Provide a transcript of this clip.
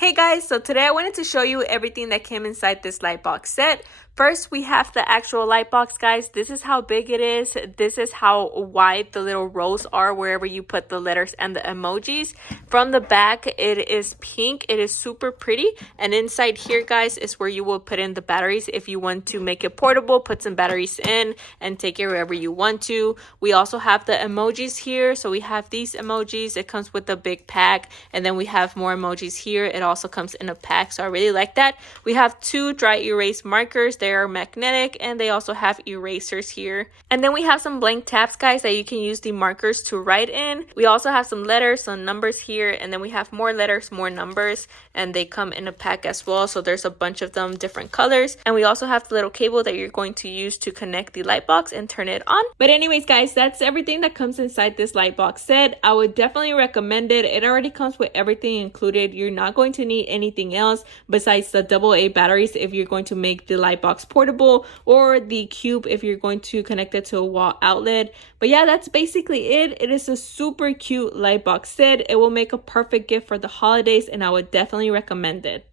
Hey guys, so today I wanted to show you everything that came inside this light box set. First, we have the actual light box, guys. This is how big it is. This is how wide the little rows are wherever you put the letters and the emojis. From the back, it is pink. It is super pretty. And inside here, guys, is where you will put in the batteries if you want to make it portable, put some batteries in and take it wherever you want to. We also have the emojis here. So we have these emojis. It comes with a big pack. And then we have more emojis here. It also comes in a pack, so I really like that. We have two dry erase markers. They are magnetic and they also have erasers here. And then we have some blank tabs, guys, that you can use the markers to write in. We also have some letters, some numbers here, and then we have more letters, more numbers, and they come in a pack as well. So there's a bunch of them, different colors. And we also have the little cable that you're going to use to connect the light box and turn it on. But anyways, guys, that's everything that comes inside this light box set. I would definitely recommend it. It already comes with everything included. You're not going to need anything else besides the AA batteries if you're going to make the light box portable, or the cube if you're going to connect it to a wall outlet. But yeah, that's basically it. It is a super cute light box set. It will make a perfect gift for the holidays and I would definitely recommend it.